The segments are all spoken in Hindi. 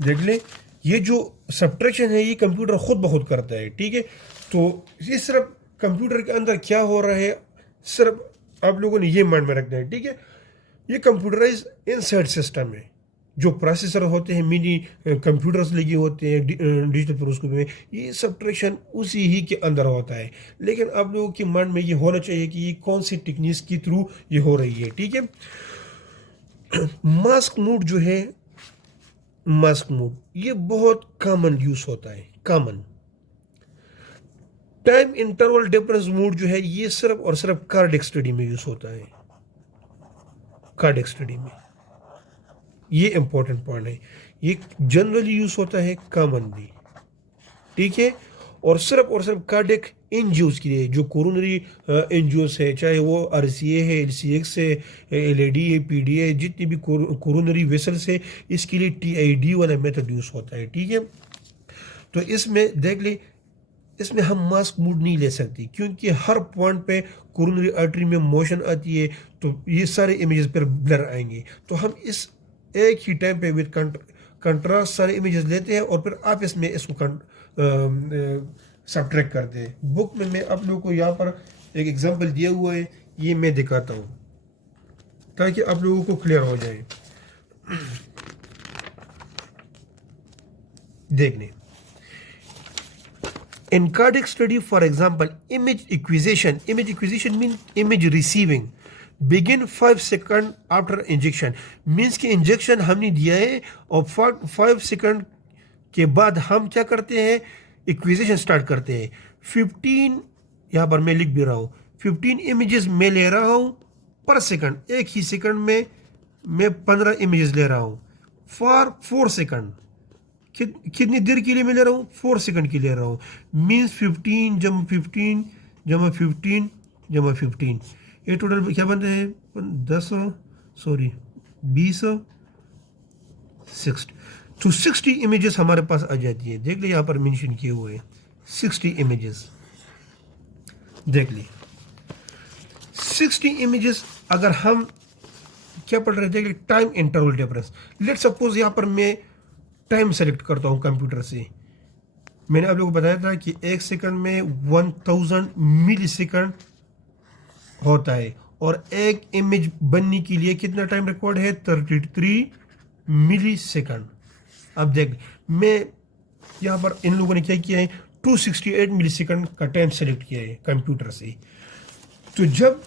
देख ले, ये जो सब्ट्रैक्शन है ये कंप्यूटर खुद ब खुद करता है, ठीक है। तो ये सिर्फ कंप्यूटर के अंदर क्या हो रहा है, सिर्फ आप लोगों ने ये माइंड में रखना है, ठीक है। ये कंप्यूटराइज इनसाइड सिस्टम है। जो प्रोसेसर होते हैं, मिनी कंप्यूटर्स लगे होते हैं डिजिटल प्रोस्कोप में, ये सब्ट्रैक्शन उसी ही के अंदर होता है। लेकिन आप लोगों के माइंड में ये होना चाहिए कि ये कौन सी टेक्निक्स के थ्रू ये हो रही है, ठीक है। मास्क मोड जो है, मास्क मोड ये बहुत कॉमन यूज होता है, common. Time interval difference mode जो है ये सिर्फ और सिर्फ कार्डियक स्टडी में यूज होता है, कार्डियक स्टडी में। ये इंपॉर्टेंट पॉइंट है, ये जनरली यूज होता है कॉमनली, ठीक है। और सिर्फ कार्डियक एनजीओस के लिए, जो कोरोनरी एनजीओस है, चाहे वो आरसीए है, एलसीएक्स है, एलएडी है, पीडी है, जितनी भी कोरोनरी वेसल्स है, इसके लिए टीआईडी वाला मेथड यूज होता है, ठीक है। तो इसमें देख ले, इसमें हम मास्क मूड नहीं ले सकते क्योंकि हर पॉइंट पे कोरोनरी आर्टरी में मोशन आती है, तो ये सारे इमेजेस पर ब्लर आएंगे। तो हम इस एक ही टाइम पे विद कंट्रास्ट सारे इमेजेस लेते हैं और फिर आप इसमें इसको सब्ट्रैक्ट करते हैं। बुक में मैं आप लोगों को यहाँ पर एक एग्जांपल दिया हुआ है, ये मैं दिखाता हूँ ताकि आप लोगों को क्लियर हो जाए। देखने, in cardiac study, for example, image acquisition means image receiving begin 5 second after injection, means कि इंजेक्शन हमने दिया है और 5 सेकंड के बाद हम क्या करते हैं, एक्विजिशन स्टार्ट करते हैं। 15, यहाँ पर मैं लिख भी रहा हूँ, 15 इमेजेस मैं ले रहा हूँ पर सेकंड। एक ही सेकंड में मैं 15 इमेजेस ले रहा हूँ फॉर 4 सेकंड। कितनी देर के लिए मैं ले रहा हूँ, 4 सेकंड के लिए ले रहा हूँ। मीन्स 15 जमा 15 जमा 15 जमा 15, ये टोटल क्या बनता है, 10, सॉरी 20, 60। तो 60 इमेजेस हमारे पास आ जाती है। देख ले यहाँ पर मेंशन किए हुए हैं 60 इमेजेस। देख ली 60 इमेजेस। अगर हम क्या पढ़ रहे थे, time interval difference. Let suppose यहाँ पर मैं टाइम सेलेक्ट करता हूँ कंप्यूटर से। मैंने आप लोगों को बताया था कि एक सेकंड में 1000 मिली सेकंड होता है और एक इमेज बनने के लिए कितना टाइम रिकॉर्ड है, 33 मिली सेकंड। अब देख, मैं यहाँ पर इन लोगों ने क्या किया है, 268 मिली सेकंड का टाइम सेलेक्ट किया है कंप्यूटर से। तो जब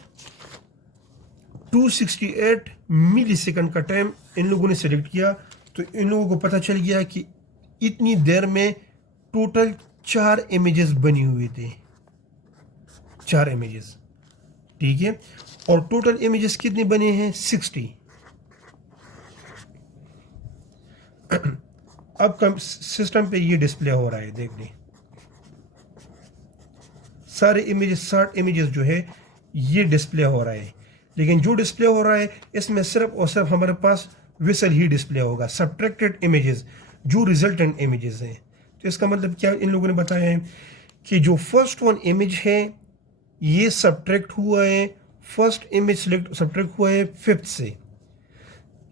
268 मिली सेकंड का टाइम इन लोगों ने सेलेक्ट किया, तो इन लोगों को पता चल गया कि इतनी देर में टोटल 4 इमेजेस बनी हुई थे, 4 इमेजेस, ठीक है। और टोटल इमेजेस कितने बने हैं, 60। अब सिस्टम पे ये डिस्प्ले हो रहा है, देख ली सारे इमेजेस, 60 इमेजेस जो है ये डिस्प्ले हो रहा है। लेकिन जो डिस्प्ले हो रहा है इसमें सिर्फ और सिर्फ हमारे पास विसल ही डिस्प्ले होगा, सब्ट्रैक्टेड इमेजेस जो रिजल्टेंट इमेजेस हैं। तो इसका मतलब क्या इन लोगों ने बताया है कि जो फर्स्ट वन इमेज है ये सब्ट्रैक्ट हुआ है, फर्स्ट इमेज सब्ट्रैक्ट हुआ है 5th से,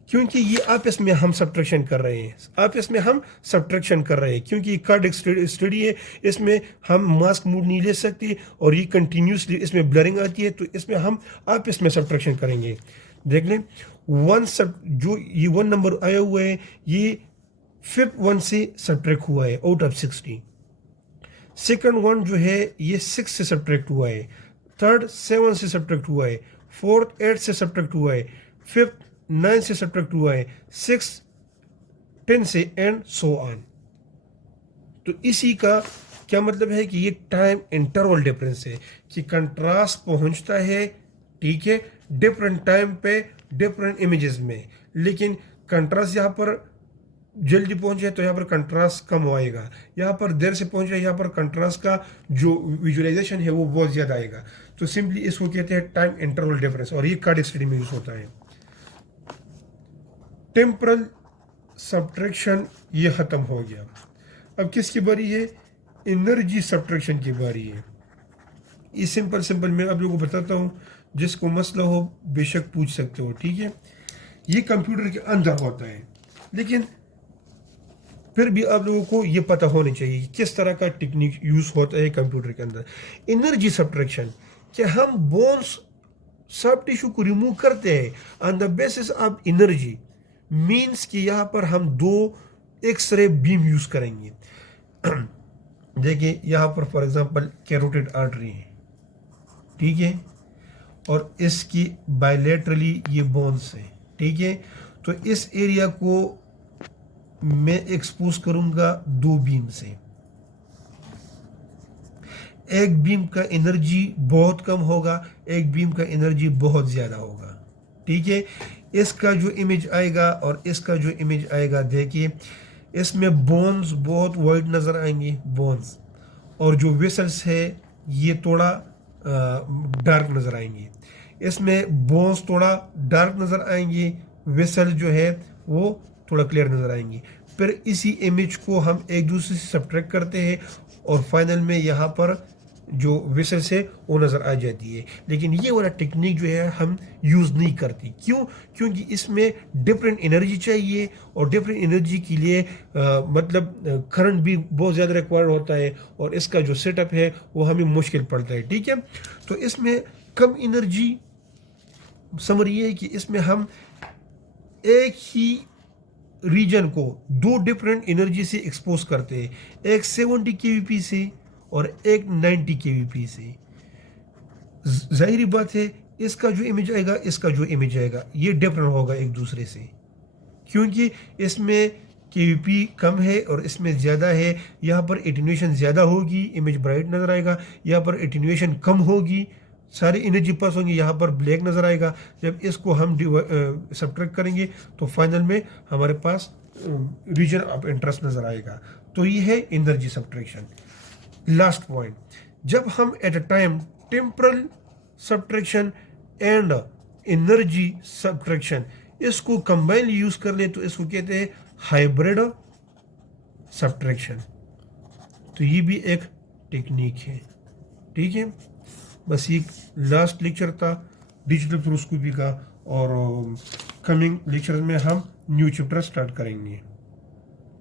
क्योंकि ये आपस में हम सब्ट्रैक्शन कर रहे हैं, आपस में हम सब्ट्रैक्शन कर रहे हैं, क्योंकि कार्डियक स्टडी है, इसमें हम मास्क मूड नहीं ले सकते और ये कंटिन्यूसली इसमें ब्लरिंग आती है, तो इसमें हम आपस में सब्ट्रैक्शन करेंगे। देख लें, जो ये 1 नंबर आया हुआ है ये 5th वन से सब्ट्रैक्ट हुआ है आउट ऑफ 60। सेकंड वन जो है ये 6 से सब्ट्रैक्ट हुआ है, थर्ड 7 से सब्ट्रैक्ट हुआ है, फोर्थ 8 से सब्ट्रैक्ट हुआ है, फिफ्थ 9 से सब्ट्रैक्ट हुआ है, 6 10 से, एंड सो ऑन। तो इसी का क्या मतलब है कि ये टाइम इंटरवल डिफरेंस है कि कंट्रास्ट पहुंचता है, ठीक है, डिफरेंट टाइम पे डिफरेंट इमेजेस में। लेकिन कंट्रास्ट यहाँ पर जल्दी पहुंचे तो यहाँ पर कंट्रास्ट कम आएगा, यहाँ पर देर से पहुंचे यहाँ पर कंट्रास्ट का जो विजुअलाइजेशन है वो बहुत ज़्यादा आएगा। तो सिंपली इसको कहते हैं टाइम इंटरवल डिफरेंस, और ये कार्डियक स्टडी में यूज होता है। टेम्परल सब्ट्रैक्शन ये ख़त्म हो गया। अब किसकी बारी है, एनर्जी सब्ट्रैक्शन की बारी है। ये सिंपल मैं आप लोगों को बताता हूँ, जिसको मसला हो बेशक पूछ सकते हो, ठीक है। ये कंप्यूटर के अंदर होता है, लेकिन फिर भी आप लोगों को ये पता होना चाहिए कि किस तरह का टेक्निक यूज़ होता है कंप्यूटर के अंदर। एनर्जी सब्ट्रैक्शन, कि हम बोन्स सब टिश्यू को रिमूव करते हैं on the basis of energy, means कि यहाँ पर हम दो एक्सरे बीम यूज़ करेंगे। देखिए यहाँ पर फॉर एग्जांपल कैरोटिड आर्टरी है, ठीक है, और इसकी बायलेटरली ये बोन्स है, ठीक है। तो इस एरिया को मैं एक्सपोज करूंगा दो बीम से। एक बीम का एनर्जी बहुत कम होगा, एक बीम का एनर्जी बहुत ज़्यादा होगा, ठीक है। इसका जो इमेज आएगा और इसका जो इमेज आएगा, देखिए इसमें बोन्स बहुत वाइड नज़र आएंगे बोन्स, और जो वेसल्स है ये थोड़ा डार्क नज़र आएंगे। इसमें बोन्स थोड़ा डार्क नज़र आएंगे, वेसल जो है वो थोड़ा क्लियर नज़र आएंगे। फिर इसी इमेज को हम एक दूसरे से सब्ट्रैक्ट करते हैं और फाइनल में यहाँ पर जो वेसल्स है वो नज़र आ जाती है। लेकिन ये वाला टेक्निक जो है हम यूज़ नहीं करती, क्यों? क्योंकि इसमें डिफरेंट एनर्जी चाहिए और डिफरेंट एनर्जी के लिए मतलब करंट भी बहुत ज़्यादा रिक्वायर्ड होता है, और इसका जो सेटअप है वो हमें मुश्किल पड़ता है, ठीक है। तो इसमें कम एनर्जी, समझ ये है कि इसमें हम एक ही रीजन को दो डिफरेंट एनर्जी से एक्सपोज करते हैं, एक 70 केवीपी से और एक 90 केवीपी से। जाहिर बात है इसका जो इमेज आएगा, इसका जो इमेज आएगा, ये डिफरेंट होगा एक दूसरे से, क्योंकि इसमें केवीपी कम है और इसमें ज़्यादा है। यहाँ पर एटेन्यूएशन ज़्यादा होगी, इमेज ब्राइट नज़र आएगा। यहाँ पर एटेन्यूएशन कम होगी, सारी एनर्जी पास होंगी, यहाँ पर ब्लैक नज़र आएगा। जब इसको हम सब्ट्रैक्ट करेंगे तो फाइनल में हमारे पास रीजन ऑफ इंटरेस्ट नज़र आएगा। तो ये है एनर्जी सब्ट्रैक्शन। लास्ट पॉइंट, जब हम at a time temporal subtraction and energy subtraction इसको कंबाइन यूज कर ले तो इसको कहते हैं हाइब्रिड सब्ट्रैक्शन। तो ये भी एक टेक्निक है, ठीक है। बस ये लास्ट लेक्चर था डिजिटल फ्लूरोस्कोपी का, और कमिंग लेक्चर में हम न्यू चैप्टर स्टार्ट करेंगे।